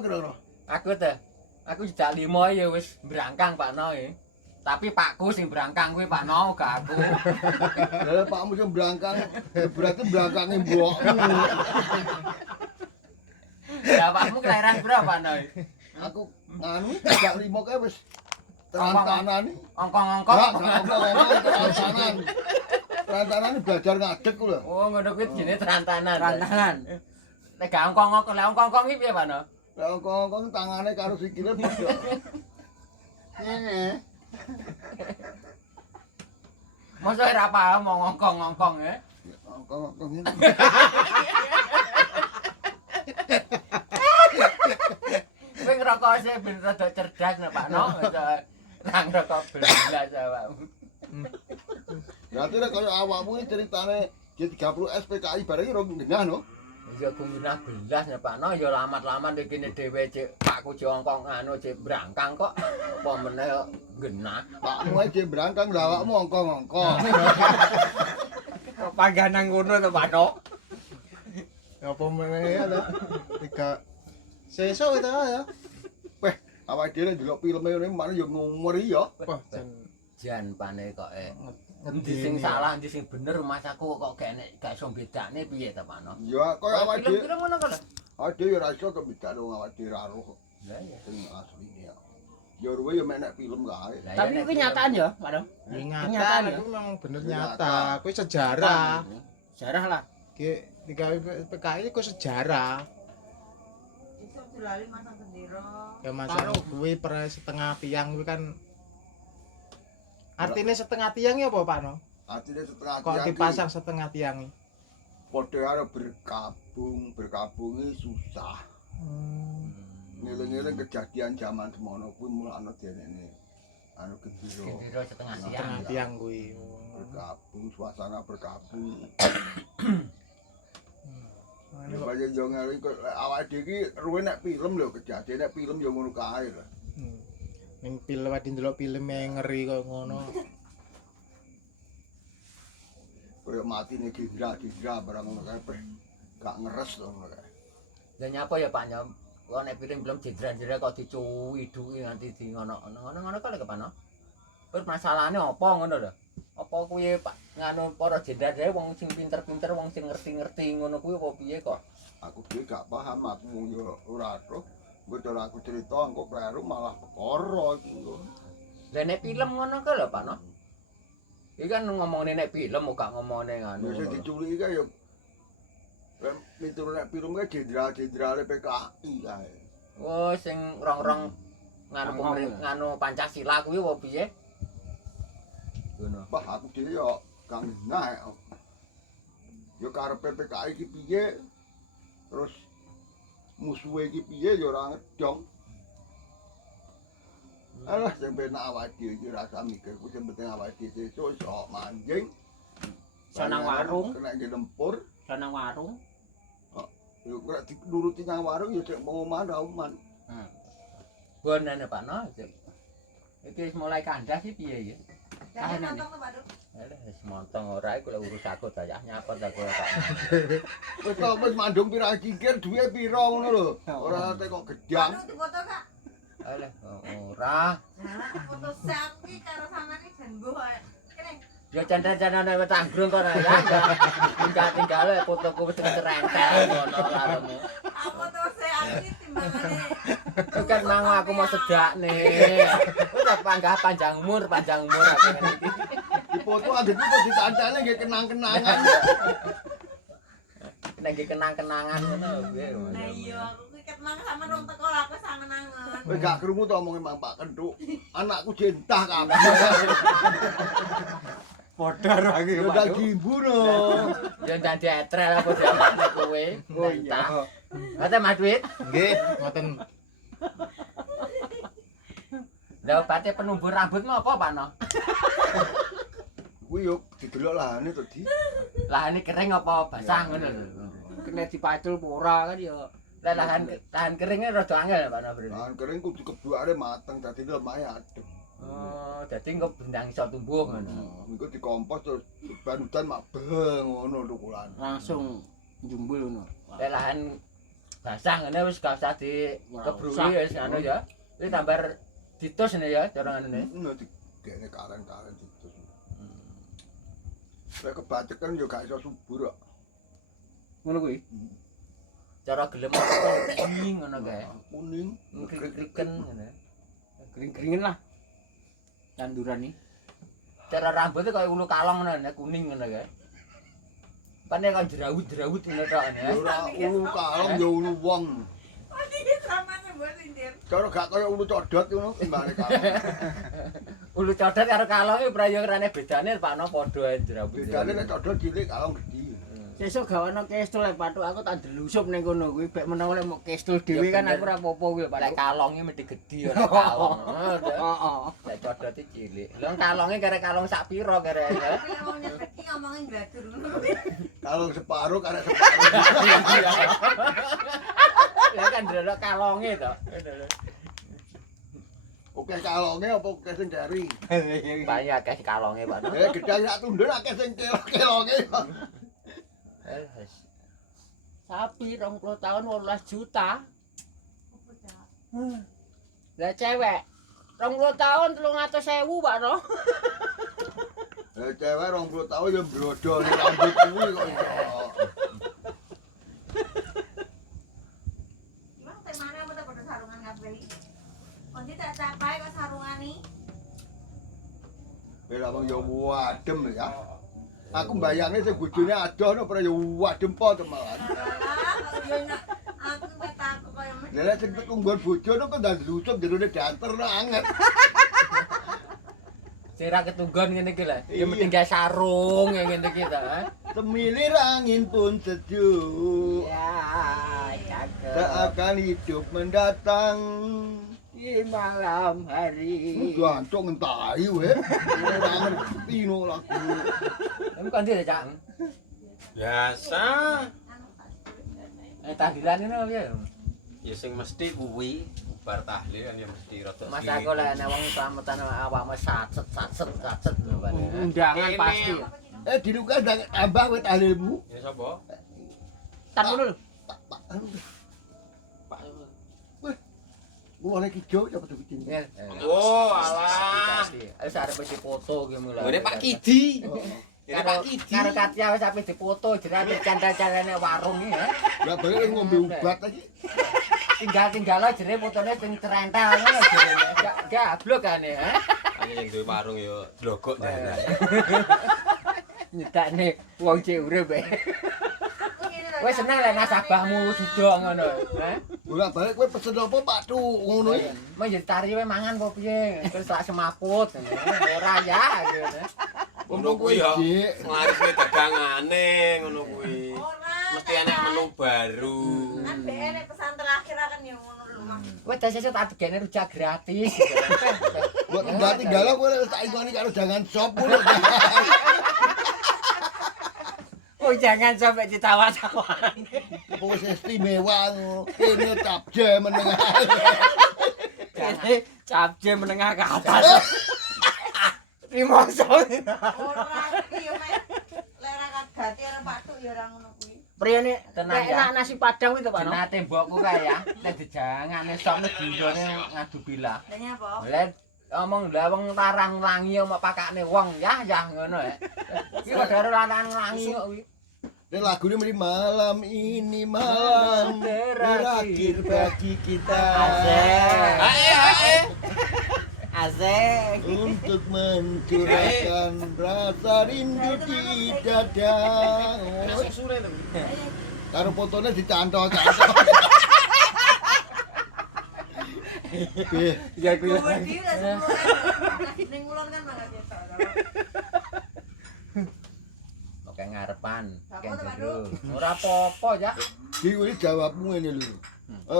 piro kira-kira? Aku sejak 5 ya wis brangkang Pak No ya. Tapi Pakku sing brangkang kuwi Pak No gak aku. Lah pakmu sing brangkang berarti brangkange mbokmu. Ya Pakmu kelahiran berapa Pak No? Aku nganu gak 5 kae wis terantanan. Ongkong-ongkong. Terantanan. Terantanan belajar ngadeg ku lho. Oh, ngono kuwi jenenge terantanan. Rantangan. Nek gak ongkong-ongkong, lek ongkong-ongkong iki piye Pak No? Lah kok tangane karo sikile padha. Ngene. Mosok ora paham mau ngongkong-ngongkong ya. Kok ngene. Kowe ngrokok sih ben rada cerdas nek Pak No. Nang ngrokok belas awakmu. Berarti nek kaya awakmu iki ceritane G30 SPKI bareng iki rong genah no. Ya gumina belas nek Pak No ya lamat-lamat iki kene dhewe cek Pakku cek ongkong anu cek brangkang kok. Apa meneh kok genah. Pakmu ae dhewe brangkang lha awakmu ongkong-ongkong. Kok pangganan ngono to Pak No? Apa meneh ya lho. Tiga sesuk itu ya. Weh, awake dhewe ndelok filme ngene mana ya ngumeri ya. Wah, Jan pane kok endi sing salah endi sing bener masaku kok gak iso bedakne piye ta Pak No? Ya kaya awake dhewe. Film ngono kok lho. Awake dhewe ya ora iso kebedakno awake dhewe ora roh. Lah ya. Sing asline ya. Ya ruwe ya menek film kae. Tapi kuwi nyataan ya, Pak No? Kenyataan itu memang bener nyata. Kuwi sejarah. Sejarah lah. Ki digawe PKI ku sejarah. Iso dilali masang bendera. Ya masang kuwi per setengah tiang kuwi kan artinya setengah tiang ya apa Pak No? Artine setengah Kok dipasang setengah tiang? padha karo berkabung susah. Ngeling-eling kejadian zaman semono kuwi mulane diene anu gendera. Gendera setengah siang. Setengah tiang kuwi. Berkabung, suasana berkabung. Anu Ya kok kaya yo ngeling kok awake dhewe iki ruwe nek film lho kejadian nek film yo ngono kae lho. ning film wadin delok film ngeri kok ngono. Kaya matine Gendra barang ngono kae gak ngeres to ngono kae. Lah nyapa ya Pak Nyom? Kok nek film-film jedran-jedran kok dicuwi-duwi nganti di ngono kok lek Pak No. Terus masalahane apa ngono lho? Apa kuwi Pak nganu para jenderal wong sing pinter-pinter wong sing ngerti-ngerti ngono kuwi apa piye kok? Aku dhewe gak paham aku yo ora roh. Gue cara aku cerita engko kleru malah perkara iki lho. Lah nek film ngono kok lho Pak No. Iki kan ngomongin nek film kok gak ngomongin nganu. Ya sing diculiki kae yo miturut nek film kae jenderal-jenderale PKI kae. Oh sing rong-rong nganu Pancasila kuwi apa piye? Ngono. Bah aku dhewe yo gak ngeh. Yo karepe PKI iki piye? Terus musuhe iki piye ya ora ngedong. Alah sing penak awake dhewe iki rasa mikir ku sing penting awake dhewe sesuk iso manjing. Sanang warung, kena ngelempur. sanang warung. Yo kok dinuruti nang warung ya sik pengumuman ra uman. Bonane Pak No. Iki wis mulai kandas iki piye ya? Jangan nonton to, Pak Duk. Alah wis montong ora iku lek urus aku ta ya nyapot aku Pak. Wis kok wis mandung pirang cingkir duwe pira ngono lho. Ora ate kok Pak gedang. Duk dipoto, Kak. Alah ora. Nah, foto sak iki karo sampean iki jan mbuh kok. Kene. Ya canda-candane wis tanggrung kok ya. Tinggal fotoku wis cerentel ngono karemu. Apa to sak iki timbangane? Bukan mau aku mau sedak nih. Udah panjang umur aku ngene iki. Dipoto anggere kok ditancane nggih kenang-kenangan. Nek iki kenang-kenangan ngono piye. Nah iya, aku ki ketang sama rong teko lah aku sangen-angen. Kowe gak krungu to omonge Mang Pak Kentuk. Anakku jentah kabeh. Padha ora iki Ya dak gimbu no. Ya dadi etrel apa diamane kowe. Oh iya. Ate Mas Duit. Nggih, ngoten. Lah obate penumbuh rambut mau apa Pak No? Kuwi yo didelok lahane to di. Lahane kering apa basah ngono lho. Kena dipacul apa ora kan ya. Lah lahan keringnya rada angel Pak No berarti. Lahan kering kudu kebuake mateng dadi lemah adem. Oh, dadi engko bendang iso tumbuh ngono. Engko dikompos terus ban udan mak beng ngono tukulan. Langsung jumbul ngono. Lah lahan basah ngene wis gak usah dikebrui wis anu ya. Iki tambah ditus ngene ya cara ngene. Nanti kene karen-karen itu. Lek kebacekan yo gak iso subur kok. Ngono kuwi. Cara gelem kuning ngono kae. Kuning. Krik-kriken ngene. Kering-keringen lah. Tanduran iki. Cara rambutnya kayak ulu kalong ngono kuning ngono kae. Pane kan jerawut-jerawut ngono tok Ya ora ulu kalong ya ulu wong. Oh, iki samane mbok sindir. Cara gak kaya ulu codot ngono kembali kalong. Ulu codot karo kalong iki prayogerane bedane Pakno padha ae jerawut. Bedane nek codot cilik kalong gedhi. Sesuk gawana kestul lek Patuk aku tak delusup ning kono kuwi bek menawa lek mau kestul dhewe kan aku ora apa-apa kuwi Lek Patuk. kalonge mesti gedhi ora kalong. Heeh. Lek codot iki cilik. Lah kalonge kare kalong sak pira kare. Tapi wong nyedeki ngomongin gladur ngono. Kalong separuh karek separuh. Lah kan ndelok kalonge to. Oke kalonge apa oke sing dari? Banyak akeh kalonge Pakno. Gedang sak tundun akeh sing kelonge. Sapi 20 tahun 18 juta. Apa cak? Lah cewek 20 tahun 300.000 Pakno. Cewek 20 tahun ya brodol rambut kuwi kok iso. Emang temane apa ta padha sarungan kabeh iki? Kondi tak capai kok sarungani. Bela bang ya wadem ya. Aku mbayangnya sing bojone adoh no ora ya wadem po teman. Aku petak koyo men. Lah sing teku nggon bojone kok ndak lucup jerone dianter no anget. Sira ketunggon ngene iki lho. Ya mesti gawe sarung ngene iki to. Semilir angin pun sejuk. Ya, cakep. Tak akan hidup mendatang. Di malam hari. Gantung entai we. Ora ngerti no lagu. Kamu kan dia Cak. Biasa. Tahlilan ngono ya. Ya sing mesti kuwi bar tahlil kan ya mesti rada. Mas aku lek nek wong slametan awakmu sacet lho Pak. Undangan pasti. Dilukas ndak tambah we tahlilmu. Ya sapa? Tak dulu. Gua oleh kijo apa tuh bikin. Oh, alah. Wis arep wis foto ki mulai. Ngene Pak Kidi. Ini Pak Kidi. Karo Katya wis ape difoto jenenge canda-candane warung iki ya. Lah balik ngombe obat lagi. Tinggal jenenge fotone sing trentel ngono jenenge. Gablok kan ya. Hanya yang duwe warung ya glogok ta. Nyedakne wong cek urip e. Wis seneng lek nasabahmu sudah ngono. Bolak balik kowe pesen apa Pak Tu ngono iki. Mau jadi tari wae mangan apa piye? Terus lak semaput ora ya gitu. Ngono kuwi ya. Nglarisne dagangane ngono kuwi. Ora. Mesti enek menu baru. Kan nek pesan terakhir kan ya ngono lho Mas. Kowe sesuk tak digene rujak gratis. Buat tinggal kowe tak ikoni karo jangan sop ngono. Oh jangan sampai ditawa-tawa. Pokoknya wis istimewa ngono. Kene capje menengah. Kene capje menengah ke atas. Rimoso. Ora iki yo mek lek ora kagati karo Patuk ya ora ngono kuwi. Priyane Tenang, ya. enak nasi padang itu Pak. Jenate mbokku kae ya. Nek dijangane sok nek dindone ngadu bilah. Lah nyapa? Lah omong lah wong larang nglangi omong pakane wong ya ngono ya. Iki padha larang nglangi kok kuwi. Dan lagunya mending malam ini malam terakhir bagi kita. Asik. Untuk mencurahkan rasa rindu di dada. Karo fotonya dicantol-cantol. Ya kuwi. Kuwi iki lah 10.000. Ning ulun kan banget biasa. Oke ngarepan, Apa keng tuh, Pak jero. Ora apa-apa ya. Iki jawabmu ngene lho.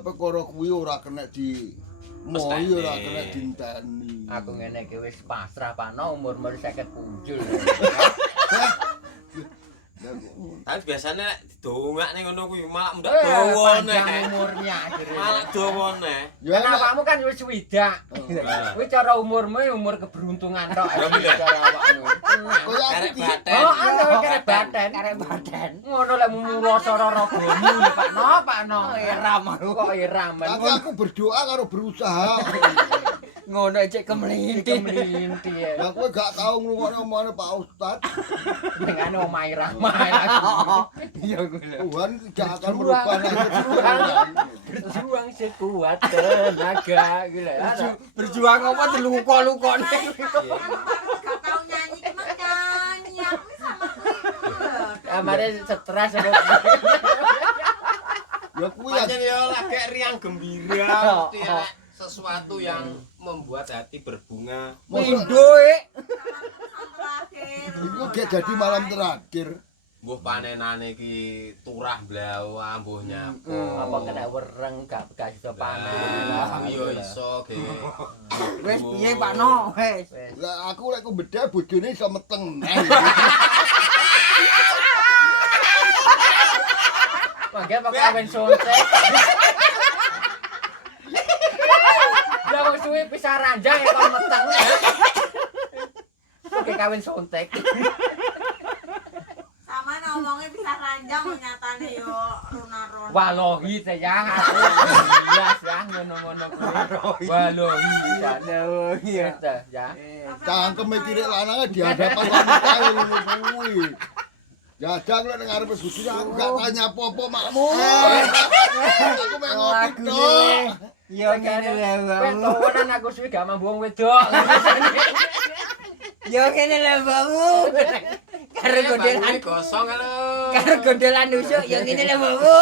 Perkara kuwi ora kena di moi ora kena dinteni. Aku ngene iki wis pasrah Pakno umur-umur 50 punjul. Tapi biasane nek didongakne ngono kuwi malah ndak dawa neh. Panjang umurnya akhirnya. Malah dawa neh. Ya Kan awakmu kan wis swidak. Kuwi cara umurmu umur keberuntungan tok. Cara awakmu. Karek baten. Oh, ana karek baten. Karek badan. Ngono lek muloso rara gomu Pak No, Pak No. Iram aku. Kok iram. tapi aku berdoa karo berusaha. Ngono cek kemelinti. Kemelinti ya. Lah kowe gak tau ngrungokno omongane Pak Ustad. Dengan omahe Rahmah. Iya gula. Tuhan tidak akan merubah nasib. Berjuang sekuat tenaga gila. Berjuang apa diluko-lukone. Gak tau nyanyi emang nyanyi aku sama kuwi. Amare stres kok. Ya kuwi ya Pancen yo lagi riang gembira mesti enek sesuatu yang membuat hati berbunga. Indo Terakhir. iku gak jadi malam terakhir. Mbuh panenane iki turah blawa, mbuh nyapo. Apa kena wereng gak iso panen. Lah yo iso ge. wis piye Pak No wis. Lah aku lek ku bedhe bojone iso meteng. Mangke apa kawin sontek. Lah wong suwe pisah ranjang ya kon meteng. Oke kawin sontek. Sama ngomongnya bisa ranjang nyatane yo runa-runa. Walohi teh ya. Jelas ya ngono-ngono kuwi. Walohi ya. Oh iya. Ya. Cangkeme kiri lanange di hadapan wanita ngono kuwi. Jajang lek ning ngarepe bojone aku gak tanya apa-apa makmu. Aku mek ngopi tok. Yo ngene lho. Wetonan aku suwe gak mambu wong wedok. Yo ngene lho Mbakmu. Karo gondelan Gosong lho. karo gondelan nusuk yo ngene lho Mbakmu.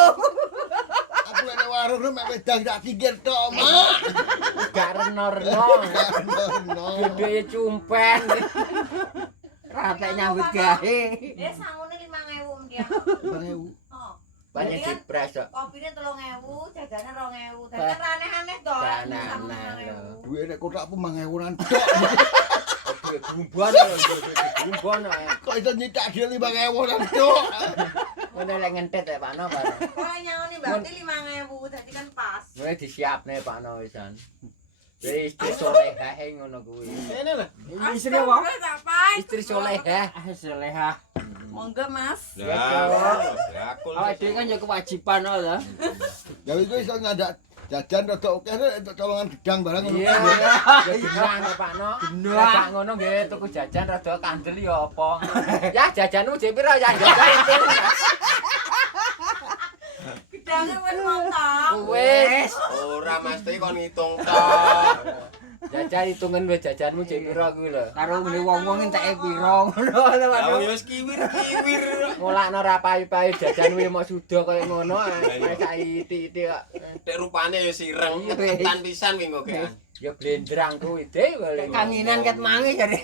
Aku lek ning warung mek wedang tak tinggal tok, Mak. Gak reno-reno. No. Gedhe cumpen. Ratek nyambut gawe. Sangune 5.000 mungkin. 5.000. Oh. Banyak dipres kok. Kopine 3.000, jagane 2.000. Dadi kan aneh-aneh to. Aneh-aneh. Duwe nek kotak 5.000-an tok. Duwe bumbon lho, bumbon. Kok iso nyitak dia 5.000-an tok. Ngene lek ngentet ya Pak No, Pak. Kalau nyauni berarti 5.000, dadi kan pas. Mulai disiapne Pak No wisan. Wis istri solehah ngono kuwi. Kene lho. Istri apa? Istri solehah. Solehah. Monggo Mas. Lah, aku Awake dhewe kan ya kewajiban lho. Ya iku iso nyandak jajan rada oke entuk colongan gedang barang ngono. Iya. Gedang ya Pak No. Gendang. Gak ngono nggih tuku jajan rada kandel ya apa. Ya jajanmu dhewe pira ya jajan itu. Gedange wis montong. Wis. ora mesti kon ngitung tok. Jajan hitungan wis jajanmu dhewe pira kuwi lho. Karo ngene wong-wong enteke pira ngono lho Pak. Lah yo wis kiwir-kiwir. Ngolakno ra payu-payu jajan kuwi mok suda kaya ngono. Wis iti-iti kok. Nek rupane yo sireng, tan pisan ki ngokean. Ya blendrang kuwi dhewe. Kanginan ket mangi jare.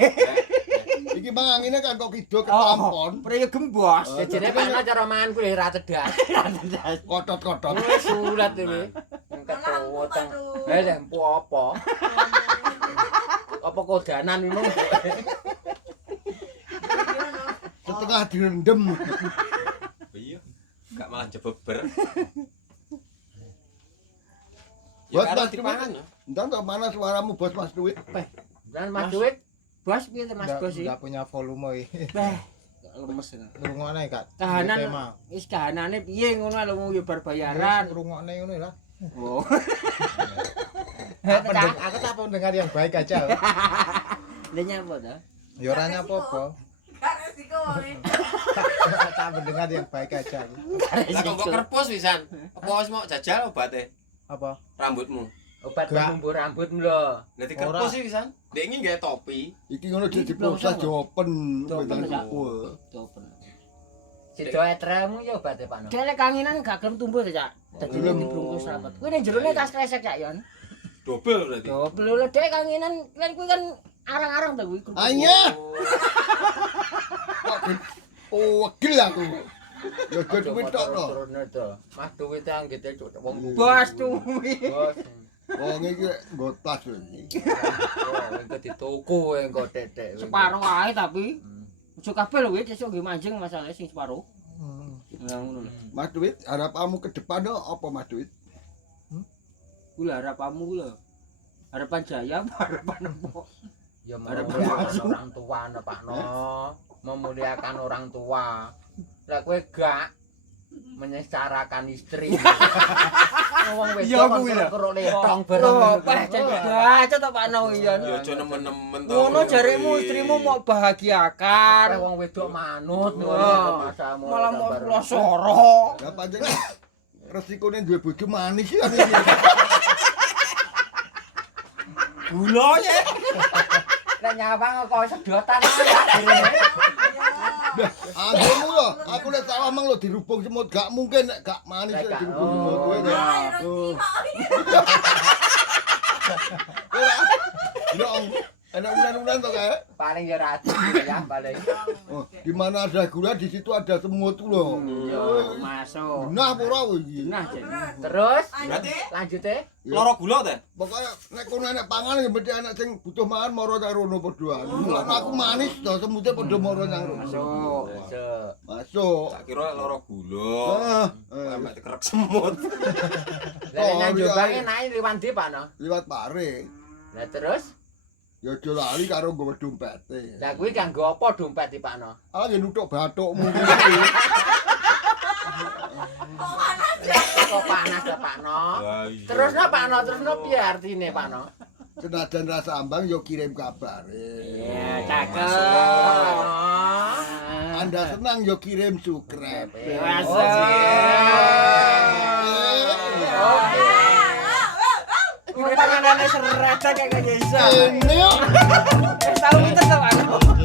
Iki mangangine kan kok kidul ketampon. Priyo gembos. Jejene Pak No cara mangan kuwi ra cedak. Kotot-kotot. Wis sulat kuwi. Ketowoteng. Lah empu apa? Apa kodanan memang? Setengah direndem. Iya. Gak malah jebeber. Buat Ya Mas Mas dipangan ya. Entar kok mana suaramu bos Mas Duit? Dan Mas Duit Bos piye to Mas Bos iki? Enggak punya volume iki. Beh, lemes. Ngrungokne gak. Kahanan wis kahanane piye ngono lho yo bar bayaran. Ngrungokne ngono lah. Oh. Aku tak pendengar yang baik aja. Lah nyapa to? Ya ora apa-apa. Gak resiko wae. Tak pendengar yang baik aja. Lah kok mbok kerpus pisan. Apa wis mau jajal obate Apa? rambutmu? obat Gak. pembumbur rambut lho. Nanti kerpus sih pisan. Dek iki nggae topi. Iki ngono jadi proses jopen. Jopen, Kak. Wah. Topen. Sido etremu ya obate Pak No. Dene kanginan gak gelem tumbuh to, Cak. Dadi Gelem. dibungkus rapat. Kuwi ning jerone tas kresek, Cak, Yon. Dobel berarti. Dobel lho dek kanginan kan kuwi kan arang-arang to kuwi. Anya. Oh, wegel aku. Ya jadi duit tok to. Mas Duit anggite cuk wong Bos tuwi. Bos. Wong iki nggo tas iki. Oh, engko dituku engko tetek. Separo wae tapi Ojo kabeh lho kowe sesuk nggih manjing masalah sing separo. Lah ngono lho. Mas Duit, harapanmu ke depan apa Mas Duit? Ku lho harapanmu lho. Harapan jaya apa harapan apa? Ya memuliakan orang tua no Pak no, memuliakan orang tua. Lah kowe gak menyengsarakan istri. Wong wedok kok letong bareng. Pak baca to Pak No iya. Ya aja nemen-nemen to. Ngono jaremu istrimu mau bahagiakan. Wong wedok manut ngono masamu. Malah mau losoro. Lah pancen resikone duwe bojo manis ya. Gula ya. Lah nyawang kok sedotan. Aku lho, aku lek salah mang lho dirubung semut gak mungkin nek gak manis nek dirubung semut kowe. Ya, enak unan-unan to kae. Paling ya racun ya paling. Oh, di mana ada gula di situ ada semut lho. Yo masuk. Nah, ora iki. Nah jadi. Terus Berarti lanjut loro gula ta? Pokoknya nek kono enek pangan ya mesti enek sing butuh mangan moro karo rono padha. Aku manis to semute padha moro nang rono. Masuk. Masuk. Tak kira loro gula. Sampai dikerek semut. Lah nang jobange naik liwat ndi Pak no? Liwat pare. Lah terus Ya aja lali karo nggawa dompete. lah kuwi kanggo apa dompet Pak no? Ah ya nutuk bathukmu. Kok panas to Pak no? Lah iya. Terus no Pak no, terus no piye artine Pak no? Senajan rasa ambang yo kirim kabar. Ya cakep. Anda senang yo kirim sukrep. Masuk. Panganane seret kayak gak bisa. Ini yo. Tahu itu tuh aku.